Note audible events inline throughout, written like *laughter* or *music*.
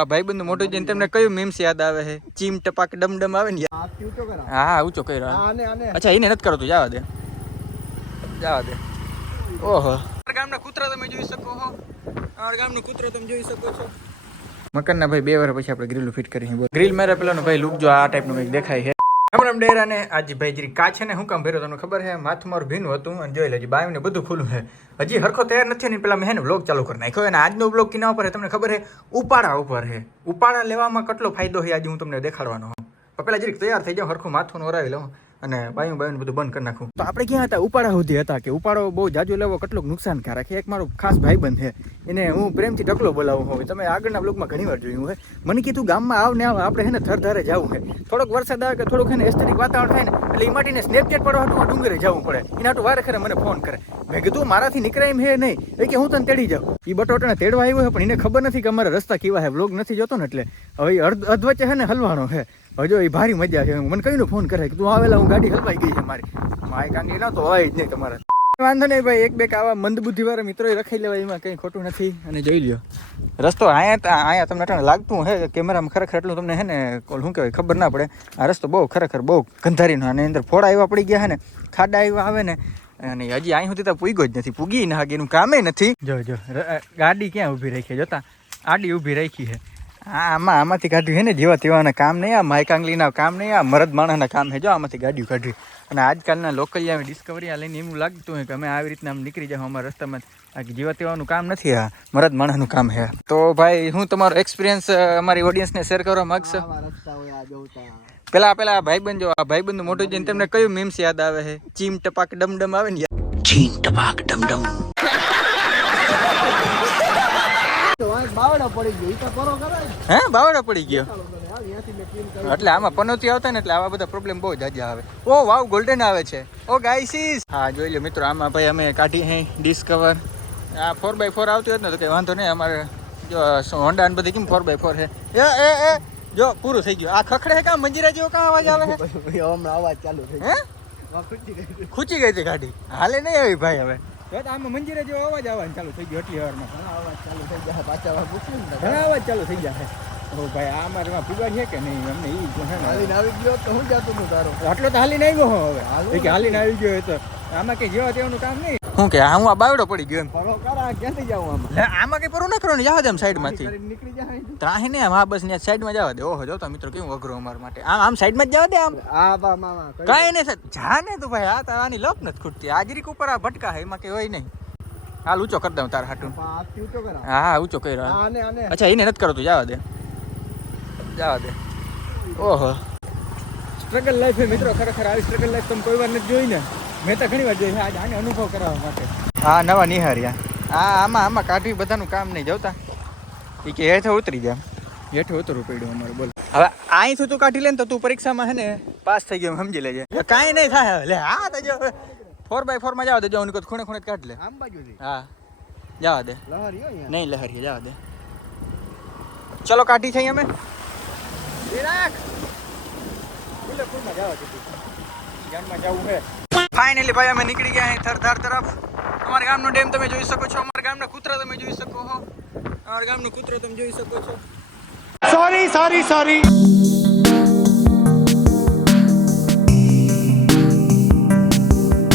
આ ભાઈબંધ મોટો જઈને તમને કયું મીમ્સ યાદ આવે છે? ચીમ ટપાક ડમ ડમ આવે ને હાથથી ઊંચો કરા હા હા ઊંચો કર્યો. હા. આને આને અચ્છા એને નથી કરતું જવા દે. જવા દે. ઓહો. અમારા ગામના કૂતરા તમે જોઈ શકો છો અમારા ગામનો કૂતરો તમે જોઈ શકો છો. મકાનના ભાઈ બે વાર પછી આપણે ગ્રીલ ફિટ કરી ગ્રીલ મારે પેલાનો ભાઈ લુક જો આ ટાઈપનું કંઈક દેખાય છે. રામ ડેરા ભાઈ જરી કાચ છે ને શું કામ ભર્યો તમને ખબર છે? માથું ભીનું હતું અને જોઈ લેજો, બાયું ને બધું ખુલ્લું છે. હજી હરખો તૈયાર નથી ને પેલા મેં હે બ્લોગ ચાલુ કરી નાખ્યો. અને આજનો બ્લોગ કિના ઉપર તમને ખબર છે? ઉપાડા ઉપર છે. ઉપાડા લેવામાં કેટલો ફાયદો છે, આજે હું તમને દેખાડવાનો પેલા જરીક તૈયાર થઈ જાઉં સરખું માથું ઓરાવી લઉં અને બાયું બાયું બધું બંધ કરી નાખું. તો આપણે ક્યાં હતા? ઉપાડા સુધી હતા કે ઉપાડો બહુ જાજો લેવો કેટલું નુકસાનકારક છે. એક મારો ખાસ ભાઈબંધ છે. એને હું પ્રેમથી ટકલો બોલાવું હોય તમે આગળના બ્લોગમાં ઘણી વાર જોયું હોય. મને કીધું, ગામમાં આવ ને આવ, આપણે હે ને થરધારે જવું છે. થોડોક વરસાદ આવે કે થોડુંક એને એસ્થેટિક વાતાવરણ થાય ને, એટલે એ માટીને સ્નેપચેટ પડવા હાટું ડુંગરે જવું પડે. એના હાટું વારે ખરે મને ફોન કરે. મેં કીધું, મારાથી નીકળાય એમ હે નહીં. એ કે, હું તને તેડી જાઉં. એ બટોટાને તેડવા આવ્યો છે, પણ એને ખબર નથી કે અમારા રસ્તા કેવા છે. બ્લોગ નથી જોતો ને એટલે. હવે અર્ધ અધવચ્ચે છે ને હલવાનો છે. હવે જો એ ભારી મજા છે, મને કહીને ફોન કરે કે તું આવેલા હું ગાડી હલવાઈ ગઈ છે મારી. માય કાંડી ના તો હોય જ નહીં તમારા. વાંધો નહીં ભાઈ, એક બે આવા મંદબુદ્ધિ વાળા મિત્રો રખાઈ લેવા, એમાં કંઈ ખોટું નથી. અને જોઈ લ્યો. રસ્તો અહીંયા અહીંયા તમને અટાણે લાગતું હે કેમેરામાં ખરેખર એટલું તમને હે ને શું કહેવાય, ખબર ના પડે. આ રસ્તો બહુ ખરેખર બહુ ગંધારીનો અને અંદર ફોડા એવા પડી ગયા હે ને, ખાડા એવા આવે ને, અને હજી અહીં સુધી તો પૂગ્યો જ નથી, પૂગી ના એનું કામે નથી. જો જો ગાડી ક્યાં ઊભી રાખી જોતા, આડી ઊભી રાખી છે. હા આમાં આમાંથી કાઢ્યું છે ને જેવા તેવાના કામ નહીં આ માયકાંગલીના કામ નહીં આ મરદ માણસના કામ છે. જો આમાંથી ગાડીઓ કાઢ્યું અને આજકાલના લોકલ આવી ડિસ્કવરી આ લઈને એવું લાગતું હોય કે અમે આવી રીતના આમ નીકળી જાવ અમારા રસ્તામાં. બાકી જેવા તેવાનું કામ નથી આ મરદ માણસનું કામ છે. તો ભાઈ હું તમારો એક્સપિરિયન્સ અમારી ઓડિયન્સને શેર કરવા માગશો? પેલા પેલા આ ભાઈબંધ જો આ ભાઈબંધ મોટો જઈને તમને કયું મીમ્સ યાદ આવે છે? ચીમ ટપાક ડમ ડમ આવે ને ચીમ ટપાક ડમ ડમ તો આ બાવડા પડી ગયો. તો કરો કરે હે? બાવડા પડી ગયો? એટલે આમાં પનોતી આવતા ને એટલે આવા બધા પ્રોબ્લેમ બહુ જાજા આવે. ઓ વાવ ગોલ્ડન આવે છે. ઓ ગાઈસીસ. હા જોઈ લો મિત્રો આમાં ભાઈ અમે કાઢી હે ડિસ્કવર આ ફોર બાય ફોર આવતી હોત ને તો કંઈ વાંધો નહીં અમારે જો હોન્ડા ને બધી કેમ ફોર બાય ફોર છે એ એ એ જો પૂરું થઈ ગયું. આ ખખડે હે કાં? મંજીરા જેવો કાં અવાજ આવે છે હમણાં અવાજ ચાલુ થઈ ગયો. ખૂચી ગઈ હતી ગાડી. હાલે નહીં આવી ભાઈ હવે. તો આમાં મંજીરા જેવો અવાજ આવવાનું ચાલુ થઈ ગયો એટલી વારમાં. ઘણા અવાજ ચાલુ થઈ ગયા પાછા વાર મૂક્યું ને ઘણા અવાજ ચાલુ થઈ ગયા ઓ ભાઈ આ એમાં પુગાડ છે કે નહીં? અમને જો હાલીને આવી ગયો તો હું જાતું તું તારો? આટલો તો હાલીને આવ્યો હવે. હાલો. કે હાલીને આવી ગયો તો. આમાં કઈ જેવા તેવાનું કામ નહીં. શું કે હું આ બાવડો પડી ગયો એમ. કરા આમાં. કઈ પરું ના ને જવા દે આમ સાઈડમાંથી ત્રાહી ને આ બસ ને સાઈડમાં જવા દે. ઓહો જો તો મિત્રો કેવું અઘરો અમારા માટે. આમ આમ સાઈડમાં જ જવા દે આમ. આ બા મામા કઈ નહીં જા ને તું ભાઈ આ તારાની લપ નથી ખૂટતી. હાજરીક ઉપર આ ભટકા હે એમાં કે હોય નહીં. હાલ ઊંચો કરી દઉં તાર હાટું. ઊંચો કરા હા ઊંચો આને આને. અચ્છા એને નથી કરતું જવા દે. જવા દે. ઓહો. સ્ટ્રગલ લાઈફ મિત્રો ખરેખર આવી સ્ટ્રગલ લાઈફ તમે કોઈ વાર નથી જોઈ ને. મેં તો ઘણી વાર જોઈ છે આજ આને અનુભવ કરાવવા માટે. હા નવા નિહાર્યા હા આમાં આમાં કાઢવી બધાનું કામ નહીં જવતા. એ કે હેઠે ઉતરી જાય હેઠે ઉતરવું પડ્યું અમારે બોલ. હવે અહીંથી તું કાઢી લે ને તો તું પરીક્ષામાં હે ને પાસ થઈ ગયો એમ સમજી લેજે. કાંઈ નહીં થાય લે હા તો જો ફોર બાય ફોરમાં જવા દે જો ખૂણે ખૂણે જ કાઢ લે. આમ બાજુ હા જવા દે. લહરી નહીં લહેરી જવા દે. ચલો કાઢી છે અમે. ફાઇનલી ભાઈ અમે નીકળી ગયા અહીં થરધાર તરફ અમારા ગામનો ડેમ તમે જોઈ શકો છો અમારા ગામના કૂતરા તમે જોઈ શકો છો અમારા ગામનો કૂતરો તમે જોઈ શકો છો સોરી સોરી સોરી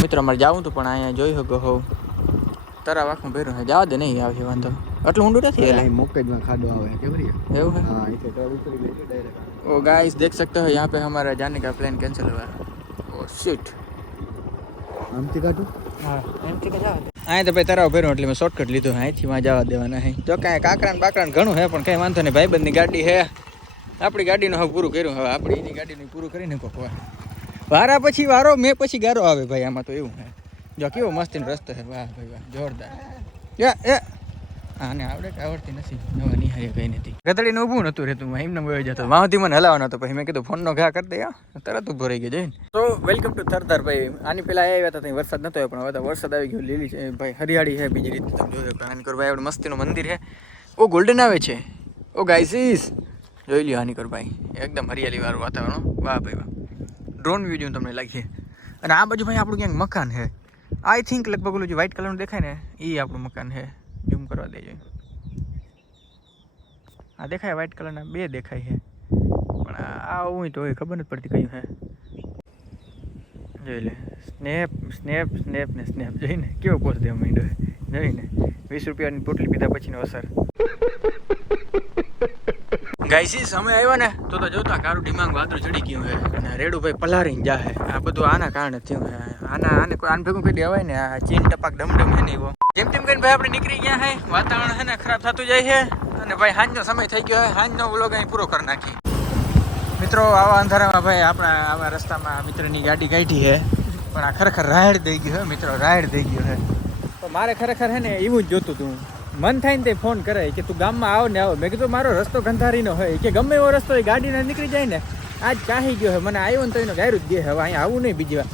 મિત્રો અમારે જવું હતું પણ અહીંયા જોઈ શકો હો તરાવ આખું ભર્યું છે જવા દે નહીં આવશે વાંધો આટલું ઊંડું નથી એલા. મોકેજમાં ખાડો આવે કેમ રે એવું है हाँ इसे तो उतरी गई थी डायरेक्ट ओ गाइस देख सकते हो यहाँ पे हमारा जाने का प्लान कैंसिल हुआ ओ शिट આમથી કાઢું? હા એમ કે અહીં તો ભાઈ તરાવ ભર્યો એટલે મેં શોર્ટકટ લીધું અહીંથી માં જવા દેવાના હે. જો કાંઈ કાંકરાન બાકરાન ઘણું હે પણ કાંઈ વાંધો નહીં ભાઈબંધની ગાડી હે. આપણી ગાડીનું હવે પૂરું કર્યું હવે આપણી એની ગાડીનું પૂરું કરીને કોક વાર. વારા પછી વારો મેં પછી ગારો આવે ભાઈ આમાં તો એવું હે. જો કેવો મસ્તીનો રસ્તો છે વાહ ભાઈ વાહ જોરદાર. એ એ આને આવડે કે આવડતી નથી. નવા નિહાય કઈ નથી. ગધડીને ઊભું નતું રહેતું, હું એમને વયો જતો. વાંથી મને હલાવવાનો હતો, પછી મેં કીધું ફોનનો ઘા કરી દે તરત ઊભો રહી ગયો જઈને તો વેલકમ ટુ થરધાર ભાઈ. આની પેલા આવ્યા હતા, ત્યાં વરસાદ નતો પણ હવે તો વરસાદ આવી ગયો, લીલી છે. ભાઈ, હરિયાળી છે બીજી રીતે, તમે જોયો હાનિકર ભાઈ આપણે મસ્તીનું મંદિર છે. ઓ ગોલ્ડન આવે છે. ઓ, ગાઈસીસ. જોઈ લ્યો, હાનિકર ભાઈ. એકદમ હરિયાળી વાળું વાતાવરણ. વાહ ભાઈ, વાહ. ડ્રોન વ્યૂ જેવું તમને લાગીએ અને આ બાજુ ભાઈ આપણું ક્યાંક મકાન છે. આઈ થિંક લગભગ ઓલું જે વ્હાઇટ કલરનું દેખાય ને એ આપણું મકાન છે. ઝૂમ કરવા દેજો આ દેખાય વ્હાઇટ કલરના બે દેખાય છે. પણ આ હું તો ખબર નથી પડતી કયું છે. જોઈ લે સ્નેપ સ્નેપ સ્નેપ ને સ્નેપ જોઈને કેવો પોસ્ટ દેવા માંડ્યો જોઈને વીસ રૂપિયાની પોટલી પીધા પછીનો અસર. ગાઈસીસ અમે આવ્યા ને, તો તો જોતા કારું ડિમાંગ વાદળું ચડી ગયું છે. અને રેડુભાઈ પલારીને જાહે. આ બધું આના કારણે થયું હે આના આને કોઈ આને ભેગું કરી દેવાય ને, આ ચીન ટપાક ડમડમ હે નહીં જેમ તેમ કરીને ભાઈ આપણે નીકળી ગયા છે વાતાવરણ છે ને ખરાબ થતું જાય છે અને ભાઈ સાંજનો સમય થઈ ગયો છે સાંજનો વ્લોગ અહીં પૂરો કરી નાખી મિત્રો, આવા અંધારામાં ભાઈ આપણા આવા રસ્તામાં મિત્રની ગાડી કાઢી છે પણ આ ખરેખર રાયડ દઈ ગયો હે. મિત્રો, રાયડ દઈ ગયો છે તો મારે ખરેખર છે ને એવું જ જોતું હતું મન થાય ને તે ફોન કરે કે તું ગામમાં આવ ને આવ. મેં કીધું, મારો રસ્તો ગંધારીનો હોય કે, ગમે એવો રસ્તો હોય ગાડીને નીકળી જાય ને, આજ ચાહી ગયો હોય મને આવ્યો ને તો એનો ગાયરું જ દે હવે અહીંયા આવું નહીં બીજી વાર.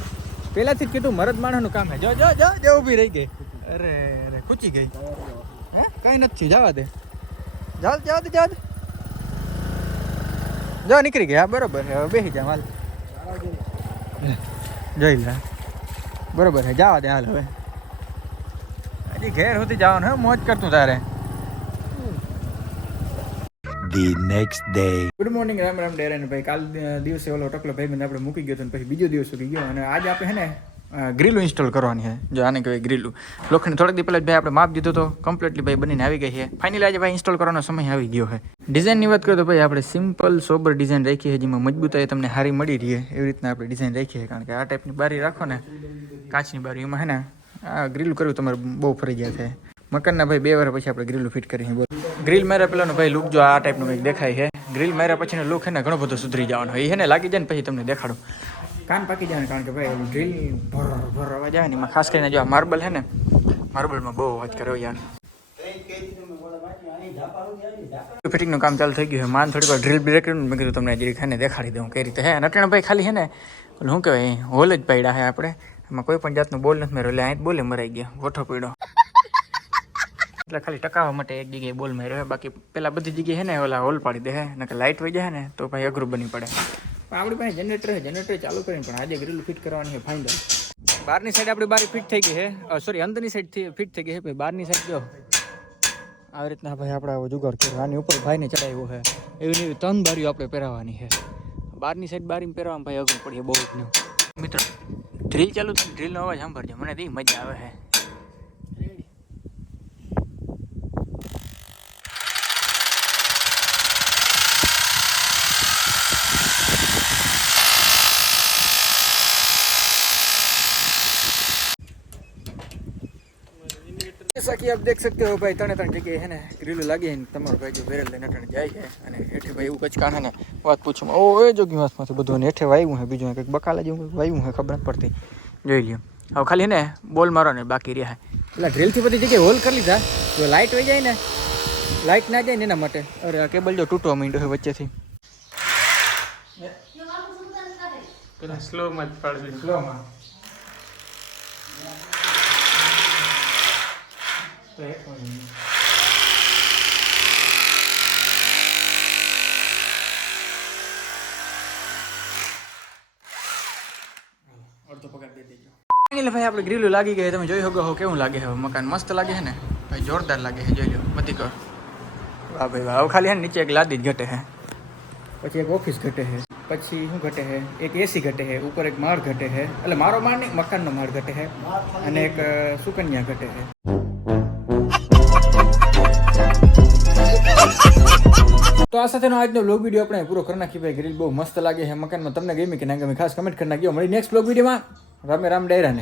પહેલાંથી જ કીધું, મરદ માણસનું કામ હે. જો જો જો. ઊભી રહી ગઈ. અરે અરે ખૂચી ગઈ. હે? કાંઈ નથી જવા દે. જાવ જવા દે જવા દે. જો નીકળી ગયા. બરોબર હવે બેસી જા હાલ. જોઈ લે. બરોબર છે. જવા દે હાલ હવે. હજી ઘેર સુધી જવાનું હે મોજ કરતું તારે. The next day. Good morning Ram Ram Darren ભાઈ. કાલ અ, દિવસે ઓલો ટકલો ભાઈ બંધ આપણે મૂકી ગયો હતો ને પછી બીજો દિવસ ઉગી ગયો. અને આજે આપણે હે ને ગ્રીલું ઇન્સ્ટોલ કરવાની છે જો આને કહેવાય ગ્રીલું. લોખંડ થોડીક દી પહેલાં જ ભાઈ આપણે માપ દીધો તો કમ્પ્લીટલી ભાઈ બનીને આવી ગઈ છે ફાઇનલી આજે ભાઈ ઇન્સ્ટોલ કરવાનો સમય આવી ગયો છે ડિઝાઇનની વાત કરીએ તો ભાઈ આપણે સિમ્પલ સોબર ડિઝાઇન રાખી છે જેમાં મજબૂતાઈ તમને સારી મળી રહી. એવી રીતના આપણે ડિઝાઇન રાખી છે કારણ કે આ ટાઈપની બારી રાખો ને, કાચની બારી, એમાં હે ને, આ ગ્રીલ કરવું તમારે બહુ ફરજિયાત છે મકાનના ભાઈ બે વાર પછી આપણે ગ્રીલ ફિટ કરી બોલ ગ્રીલ માર્યા પેલાનો ભાઈ લુક જો આ ટાઈપનું કંઈક દેખાય છે ગ્રીલ માર્યા પછીનો લુક છે ને ઘણો બધો સુધરી જવાનો હોય. એને લાગી જાય ને પછી તમને દેખાડું. કાન પાકી જાય કારણ કે ભાઈ ડ્રીલ ભર ભર અવાજ આવે ને. એમાં ખાસ કરીને જો આ માર્બલ હે ને માર્બલમાં બહુ અવાજ કર્યો યાર. ફિટિંગનું કામ ચાલુ થઈ ગયું છે. માન થોડીક વાર ડ્રીલ બ્રેક મેં કીધું તમને જરી ખાને દેખાડી દઉં કઈ રીતે હે નટણ ભાઈ ખાલી છે ને શું કહેવાય હોલ જ પડ્યા હે આપણે. એમાં કોઈ પણ જાતનું બોલ નથી મેળવ્યો એટલે અહીં બોલે મરાઈ ગયા. ગોઠો પડ્યો. એટલે ખાલી ટકાવવા માટે એક જગ્યાએ બોલ માર્યો બાકી પેલા બધી જગ્યાએ છે ને, ઓલા હોલ પાડી દે હે ને લાઇટ વહી જાય ને, તો ભાઈ અઘરું બની પડે. આપણી પાસે જનરેટર છે જનરેટર ચાલુ કરીને પણ આજે ગ્રીલ ફિટ કરવાની છે ફાઇનલ બહારની સાઈડ આપણી બારી ફિટ થઈ ગઈ છે. સોરી અંદરની સાઈડથી ફિટ થઈ ગઈ છે, ભાઈ બહારની સાઈડ જો. આવી રીતના ભાઈ આપણે જુગાડ કર્યો. આની ઉપર ભાઈને ચડાવ્યો છે. એવી એવી ત્રણ બારીઓ આપણે પહેરાવવાની છે. બહારની સાઈડ બારીમાં પહેરવામાં ભાઈ અઘરું પડીએ બહુ જ મિત્રો ડ્રીલ ચાલુ ડ્રીલનો અવાજ સાંભળજો. મને તો મજા આવે છે. जैसा कि आप देख सकते हो भाई ત્રણે ત્રણ જગ્યાએ હે ને ગ્રીલું લાગી છે ને તમારો ભાઈ જો વેરેલ લઈને અટાણે જાય છે અને હેઠે ભાઈ એવું કચ કાઢે ને વાત પૂછું ઓ એ જોગી વાસમાંથી બધું અને હેઠે વાયું છે બીજું કંઈક બકાલા જેવું કંઈક વાયું છે ખબર નથી પડતી જોઈ લ્યો હવે ખાલી ને બોલ મારો ને બાકી રહ્યા એટલે ડ્રીલથી બધી જગ્યાએ હોલ કરી લીધા જો લાઇટ વહી જાય ને લાઇટ ના જાય ને એના માટે અરે આ કેબલ જો તૂટવા માંડ્યો છે વચ્ચેથી પેલા સ્લોમાં જ પાડી સ્લોમાં તો એક મિનિટ અડધો પગાર દઈ દેજો ફાઇનલી ભાઈ આપણે ગ્રીલું લાગી ગઈ તમે જોઈ શકો છો કેવું લાગે છે હવે મકાન મસ્ત લાગે છે ને ભાઈ જોરદાર લાગે છે જોઈ લો બધી કર વાહ ભાઈ વાહ હવે ખાલી છે ને નીચે એક લાદી જ ઘટે છે પછી એક ઓફિસ ઘટે છે પછી શું ઘટે છે એક એસી ઘટે છે ઉપર એક માળ ઘટે છે એટલે મારો માળ નહીં મકાનનો માળ ઘટે છે અને એક અ, સુકન્યા ઘટે છે *laughs* તો આ સાથેનો આજનો બ્લોગ વીડિયો આપણે પૂરો કરી નાખી ભાઈ. ગ્રીલ બહુ મસ્ત લાગે છે. મકાનમાં તમને ગમી કે ના ગમી, ખાસ કમેન્ટ કરી નાખ્યો મળી નેક્સ્ટ બ્લોગ વિડીયોમાં રામે રામ ડાયરાને.